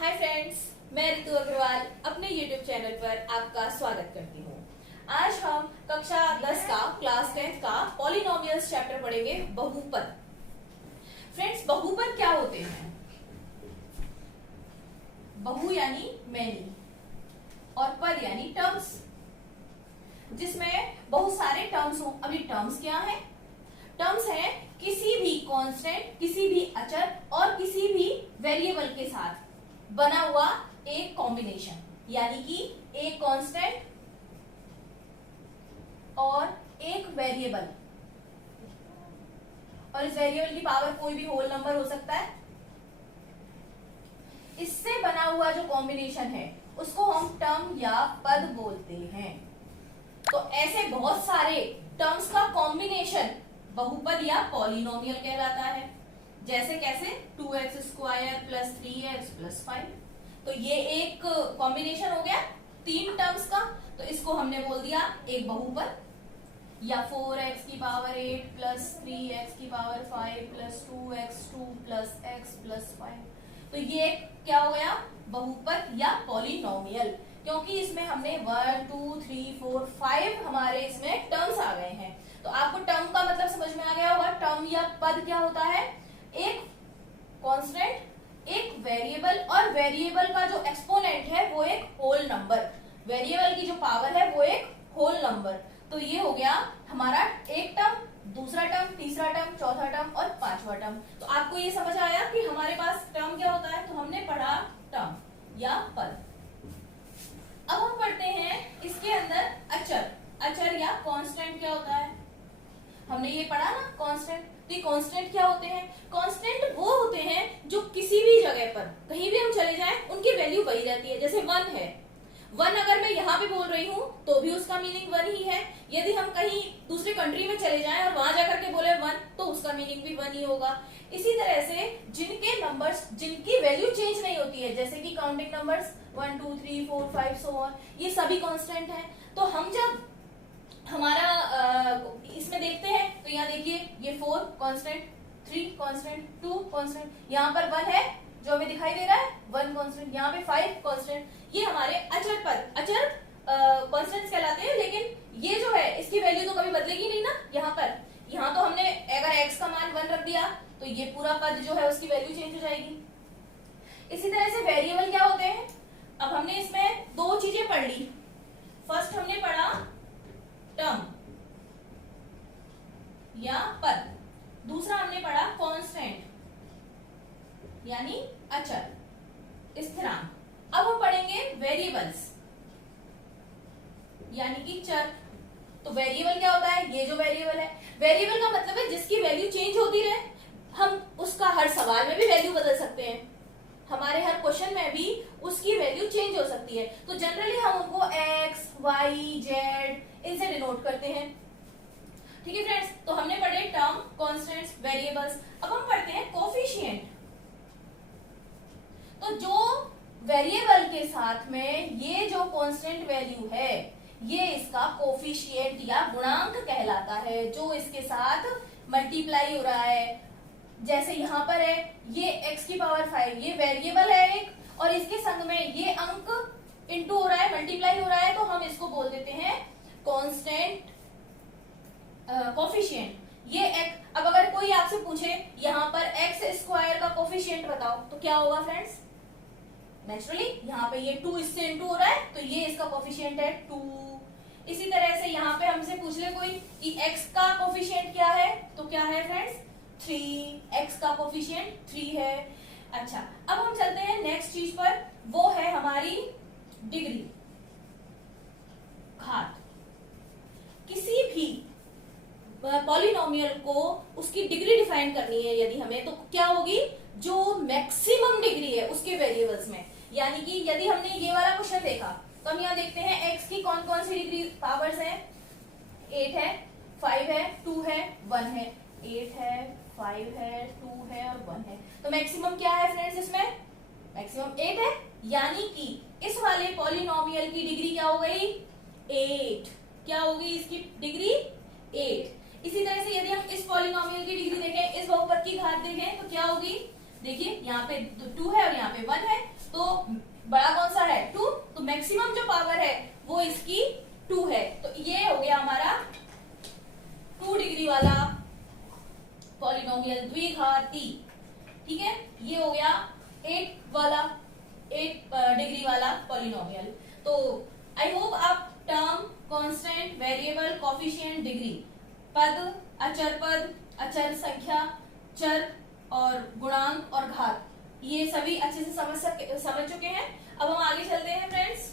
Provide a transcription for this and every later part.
Hi friends, मैं ऋतु अग्रवाल अपने YouTube channel पर आपका स्वागत करती हूँ। आज हम कक्षा 10 का क्लास 10 का पॉलिनोमियल्स चैप्टर पढ़ेंगे, बहुपद। फ्रेंड्स, बहुपद क्या होते हैं? बहु यानी मैनी और पद यानी टर्म्स, जिसमें बहुत सारे टर्म्स हो। अभी टर्म्स क्या है? टर्म्स है किसी भी कांस्टेंट, किसी भी अचर और किसी भी वेरिएबल के साथ बना हुआ एक कॉम्बिनेशन, यानी कि एक कांस्टेंट और एक वेरिएबल, और इस वेरिएबल की पावर कोई भी होल नंबर हो सकता है। इससे बना हुआ जो कॉम्बिनेशन है उसको हम टर्म या पद बोलते हैं। तो ऐसे बहुत सारे टर्म्स का कॉम्बिनेशन बहुपद या पॉलिनोमियल कहलाता है। जैसे कैसे 2x square plus 3x plus 5, तो ये एक कॉम्बिनेशन हो गया तीन टर्म्स का, तो इसको हमने बोल दिया एक बहुपद। या 4x की पावर 8 प्लस 3x की power 5 plus 2x2 plus x plus 5, तो ये क्या हो गया? बहुपद या पॉलिनोमियल, क्योंकि इसमें हमने 1 2 3 4 5 हमारे इसमें टर्म्स आ गए हैं। तो आपको टर्म का मतलब समझ में आ गया होगा। टर्म या पद क्या होता है? एक कांस्टेंट, एक वेरिएबल, और वेरिएबल का जो एक्सपोनेंट है वो एक होल नंबर, वेरिएबल की जो पावर है वो एक होल नंबर। तो ये हो गया हमारा एक टर्म, दूसरा टर्म, तीसरा टर्म, चौथा टर्म और पांचवा टर्म। तो आपको ये समझ आया कि हमारे पास टर्म क्या होता है? तो हमने पढ़ा टर्म या पद। अब हम पढ़ते हैं इसके अंदर अचर। अचर या कांस्टेंट क्या होता है? हमने ये पढ़ा ना कांस्टेंट। तो ये कांस्टेंट क्या होते हैं? कांस्टेंट वो होते हैं जो किसी भी जगह पर कहीं भी हम चले जाएं उनकी वैल्यू वही रहती है। जैसे 1 है, 1 अगर मैं यहाँ पे बोल रही हूँ तो भी उसका मीनिंग 1 ही है। यदि हम कहीं दूसरी कंट्री में चले जाएं और वहां जाकर के बोले 1, तो उसका मीनिंग भी 1 ही होगा। इसी तरह से जिनके नंबर्स, जिनकी वैल्यू चेंज नहीं होती है, जैसे कि काउंटिंग नंबर्स 1 2 3 4 5 सो ऑन, ये सभी कांस्टेंट हैं। तो हम जब हमारा इसमें देखते हैं तो यहाँ देखिए ये 4 कांस्टेंट, 3 कांस्टेंट, 2 कांस्टेंट, यहाँ पर 1 है जो हमें दिखाई दे रहा है 1 कांस्टेंट, यहाँ पे 5 कांस्टेंट। ये हमारे अचर पद, अचर कांस्टेंट्स कहलाते हैं। लेकिन ये जो है इसकी वैल्यू तो कभी बदलेगी नहीं ना। यहाँ तो हमने अगर x का मान 1 रख दिया तो ये पूरा पद जो है उसकी वैल्यू चेंज हो जाएगी। इसी तरह से वेरिएबल क्या होते हैं? अब हमने इसमें दो चीजें पढ़ ली। फर्स्ट हमने पढ़ा टर्म या पद, दूसरा हमने पढ़ा कांस्टेंट यानी अचर, स्थिरांक। अब हम पढ़ेंगे वेरिएबल्स यानी कि चर। तो वेरिएबल क्या होता है? ये जो वेरिएबल है, वेरिएबल का मतलब है जिसकी वैल्यू चेंज होती रहे। हम उसका हर सवाल में भी वैल्यू बदल सकते हैं, हमारे हर क्वेश्चन में भी उसकी वैल्यू चेंज हो सकती है। तो जनरली हम उनको x, y, z इनसे डिनोट करते हैं। ठीक है फ्रेंड्स, तो हमने पढ़े टर्म, कांस्टेंट्स, वेरिएबल्स। अब हम पढ़ते हैं कोफिशिएंट। तो जो वेरिएबल के साथ में ये जो कांस्टेंट वैल्यू है, ये इसका कोफिशिएंट या गुणांक कहलाता है, जो इसके साथ मल्टीप्लाई हो रहा है। जैसे यहाँ पर है ये x की पावर 5, ये वेरिएबल है एक, और इसके संग में ये अंक इंटू हो रहा है, मल्टीप्लाई हो रहा है, तो हम इसको बोल देते हैं कांस्टेंट कोफिशिएंट। ये x, अब अगर कोई आपसे पूछे यहाँ पर x स्क्वायर का कोफिशिएंट बताओ, तो क्या होगा फ्रेंड्स? नेचुरली यहाँ पे ये 2 इससे इंटू हो रहा है, तो ये इसका कोफिशिएंट है 2। इसी तरह से यहाँ पे हमसे पूछ ले कोई कि x का कोफिशिएंट क्या है, तो क्या है फ्रेंड्स? 3। x का कोफिशिएंट 3 है। अच्छा, अब हम चलते हैं नेक्स्ट चीज पर, वो है हमारी डिग्री, घात। किसी भी पॉलिनोमियल को उसकी डिग्री डिफाइन करनी है यदि हमें, तो क्या होगी? जो मैक्सिमम डिग्री है उसके वेरिएबल्स में। यानी कि यदि हमने ये वाला क्वेश्चन देखा तो हम यहाँ देखते हैं x की कौन कौन सी डिग्री पावर्स है? 8 है, 5 है, 2 है, 1 है। 8 है, 5 है, 2 है और 1 है। तो मैक्सिमम क्या है फ्रेंड्स? इसमें मैक्सिमम 8 है, यानी कि इस वाले पॉलिनोमियल की डिग्री क्या हो गई? 8। क्या होगी इसकी डिग्री? 8। इसी तरह से यदि हम इस पॉलिनोमियल की डिग्री देखें, इस बहुपद की घात देखें, तो क्या होगी? देखिए यहाँ पे 2 है और यहाँ पे 1 है, तो बड़ा कौन सा है 2, तो मैक्सिमम जो पावर है वो इसकी 2 है। तो ये हो गया हमारा 2 डिग्री वाला पॉलिनोमियल, द्विघाती। ठीक है, ये हो गया 8 डिग्री वाला पॉलिनोमियल। तो आई होप आप term, constant, variable, coefficient, degree, पद, अचर संख्या, चर और गुणांक और घात, ये सभी अच्छे से समझ चुके हैं। अब हम आगे चलते हैं फ्रेंड्स।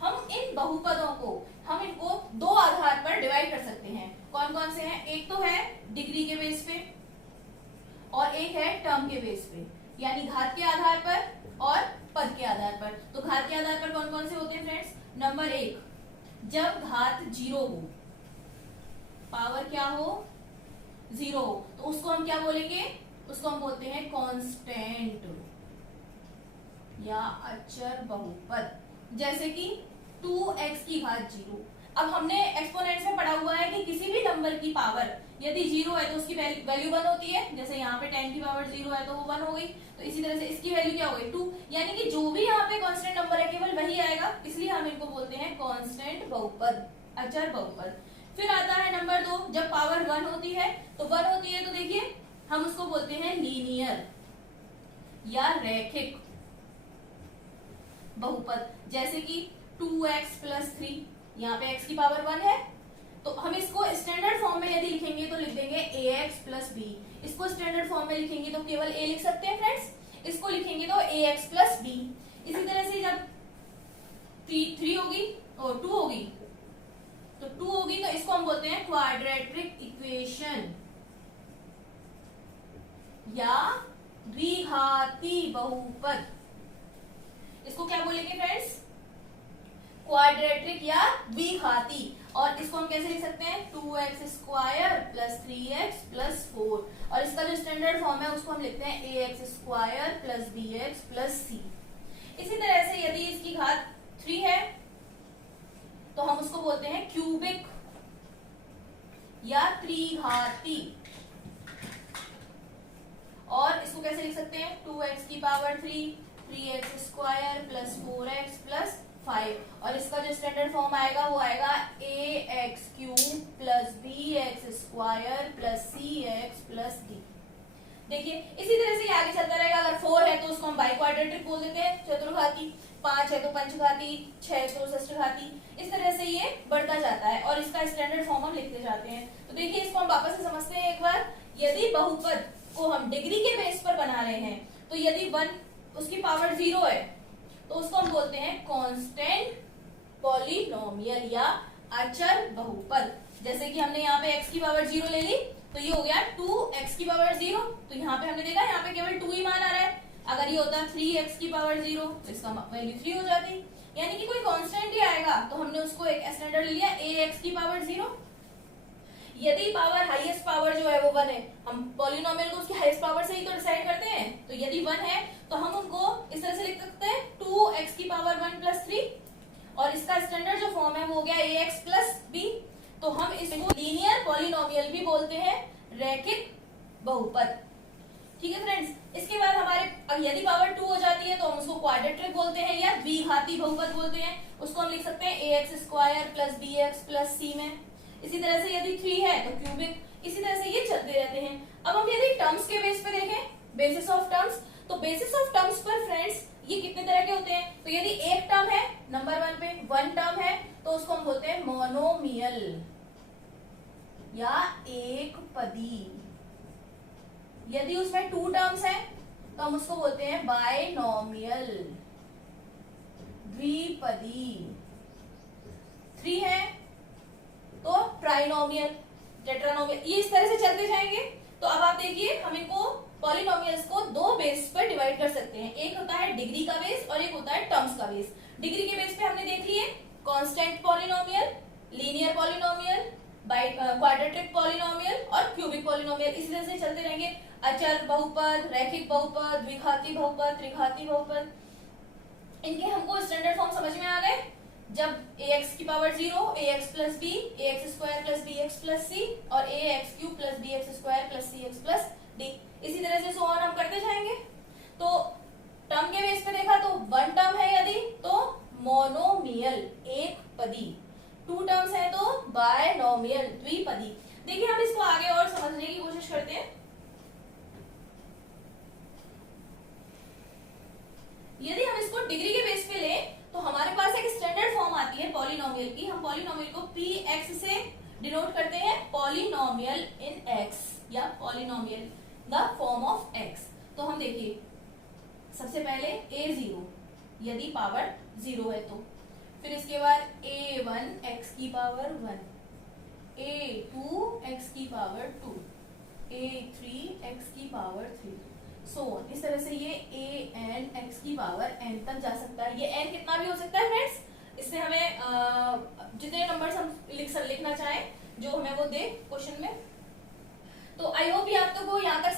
हम इन बहुपदों को, हम इनको दो आधार पर डिवाइड कर सकते हैं। कौन कौन से हैं? एक तो है डिग्री के बेस पे और एक है टर्म के बेस पे, यानी घात के आधार पर और पद के आधार पर। तो घात के आधार पर कौन कौन से होते हैं फ्रेंड्स? नंबर 1, जब घात 0 हो, पावर क्या हो 0 हो, तो उसको हम क्या बोलेंगे? उसको हम बोलते हैं कांस्टेंट या अचर बहुपद। जैसे कि 2x की घात 0। अब हमने एक्सपोनेंट्स में पढ़ा हुआ है कि किसी भी नंबर की पावर यदि 0 है तो उसकी वैल्यू 1 होती है। जैसे यहाँ पे 10 की पावर 0 है तो वो 1 हो गई। तो इसी तरह से इसकी वैल्यू क्या हो गई 2, यानी कि जो भी यहाँ पे कांस्टेंट नंबर है केवल वही आएगा, इसलिए हम इनको बोलते हैं कांस्टेंट बहुपद, अचर बहुपद। फिर आता है नंबर 2, जब पावर 1 होती है, तो 1 होती है तो देखिए हम उसको बोलते हैं लीनियर या रैखिक बहुपद। जैसे कि 2x प्लस 3, यहाँ पे x की पावर 1 है, तो हम इसको स्टैंडर्ड फॉर्म में यदि लिखेंगे तो लिख देंगे ax प्लस बी। इसको स्टैंडर्ड फॉर्म में लिखेंगे तो केवल a लिख सकते हैं फ्रेंड्स, इसको लिखेंगे तो ax प्लस बी। इसी तरह से जब 3 होगी और 2 होगी, तो 2 होगी तो इसको हम बोलते हैं क्वाड्रेटिक इक्वेशन या द्विघाती बहुपद। इसको क्या बोलेंगे फ्रेंड्स? क्वाड्रेटिक या द्विघाती। और इसको हम कैसे लिख सकते हैं? 2x square plus 3x plus 4, और इसका जो स्टैंडर्ड फॉर्म है उसको हम लिखते हैं ax square plus bx plus c। इसी तरह से यदि इसकी घात 3 है तो हम उसको बोलते हैं क्यूबिक या त्रिघाती। और इसको कैसे लिख सकते हैं? 2x की power 3, 3x square plus 4x plus 5, और इसका जो स्टैंडर्ड फॉर्म आएगा वो आएगा ax cube plus bx square plus cx plus d। देखिए इसी तरह से आगे चलता रहेगा। अगर 4 है तो उसको हम बाई क्वाड्रेटिक बोल देते हैं, चतुर्घाती। 5 है तो पंचघाती, 6 है तो षष्ठघाती। इस तरह से ये बढ़ता जाता है और इसका स्टैंडर्ड फॉर्म हम लिखते जाते हैं। तो देखिए इसको हम वापस से समझते हैं एक बार। यदि बहुपद को हम डिग्री के बेस पर बना रहे हैं, तो यदि 1 उसकी पावर 0 है तो उसको हम बोलते हैं कांस्टेंट पॉलिनोमियल या अचर बहुपद। जैसे कि हमने यहाँ पे x की पावर 0 ले ली, तो ये हो गया 2x की पावर 0। तो यहाँ पे हमने देखा यहाँ पे केवल 2 ही मान आ रहा है। अगर ये होता 3x की पावर 0 तो इसका वैल्यू 3 हो जाती, यानी कि कोई कांस्टेंट ही आएगा। तो हमने उसको एक स्टैंडर्ड ले लिया ax की पावर 0। यदि पावर हाईएस्ट पावर जो है वो 1 है, हम पॉलिनोमियल को उसकी हाईएस्ट पावर से ही तो डिसाइड करते हैं। तो यदि 1 है तो हम उनको इस तरह से लिख सकते हैं 2x की पावर 1 प्लस 3, और इसका स्टैंडर्ड जो फॉर्म है वो हो गया ax प्लस b। तो हम इसको लीनियर पॉलिनोमियल भी बोलते हैं, रैखिक बहुपद। ठीक है फ्रेंड्स। इसके बाद हमारे यदि पावर 2 हो जाती है तो हम उसको क्वाड्रेटिक बोलते हैं या द्विघाती बहुपद बोलते हैं। उसको हम लिख सकते हैं ax square plus bx plus c में। इसी तरह से यदि 3 है तो क्यूबिक। इसी तरह से ये चलते रहते हैं। अब हम यदि टर्म्स के बेस पे देखें, बेसिस ऑफ टर्म्स, तो बेसिस ऑफ टर्म्स पर फ्रेंड्स ये कितने तरह के होते हैं? तो यदि एक टर्म है नंबर 1 पे, 1 टर्म है, तो उसको हम बोलते हैं मोनोमियल या एक पदी। यदि उसमें 2 टर्म्स है तो हम उसको बोलते हैं बायनोमियल, द्विपदी। 3 है तो ट्राइनोमियल, टेट्रानोमियल। ये इस तरह से चलते जाएंगे। तो अब आप देखिए हम इनको पॉलिनोमियल्स को 2 बेस पर डिवाइड कर सकते हैं। एक होता है डिग्री का बेस और एक होता है टर्म्स का बेस। डिग्री के बेस पे हमने देख लिए constant polynomial, linear polynomial, quadratic polynomial और क्यूबिक पॉलिनोमियल। इसी तरह से चलते रहेंगे। अचर बहुपद, रैखिक बहुपद, द्विघाती बहुपद, त्रिघाती बहुपद। इनके हमको स्टैंडर्ड फॉर्म समझ में आ गए। जब ax की power 0, ax plus B, ax square plus B X plus C और ax cube plus B X square plus C X plus D. इसी तरह से सो ऑन हम करते जाएंगे। तो टर्म के बेस पे देखा तो वन टर्म है यदि तो मोनोमियल एक पदी, टू टर्म्स है तो बायनोमियल द्विपदी। देखिए हम इसको आगे और समझने की कोशिश करते हैं। यदि हम इसको डिग्री के बेस पे लें तो हमारे पास एक स्टैंडर्ड फॉर्म आती है पॉलिनोमियल की। हम पॉलिनोमियल को px से डिनोट करते हैं, पॉलिनोमियल इन x या polynomial the form of x। तो हम देखिए सबसे पहले a0 यदि पावर 0 है तो, फिर इसके बाद a1 x की पावर 1, a2 x की पावर 2, a3 x की पावर 3, सो ऑन। इस तरह से ये an x की पावर n तक जा सकता है। ये n कितना भी हो सकता है फ्रेंड्स, इससे हमें जितने नंबर्स हम लिखना चाहें जो हमें वो दे क्वेश्चन में। तो आई होप ये आप तो को यहाँ तक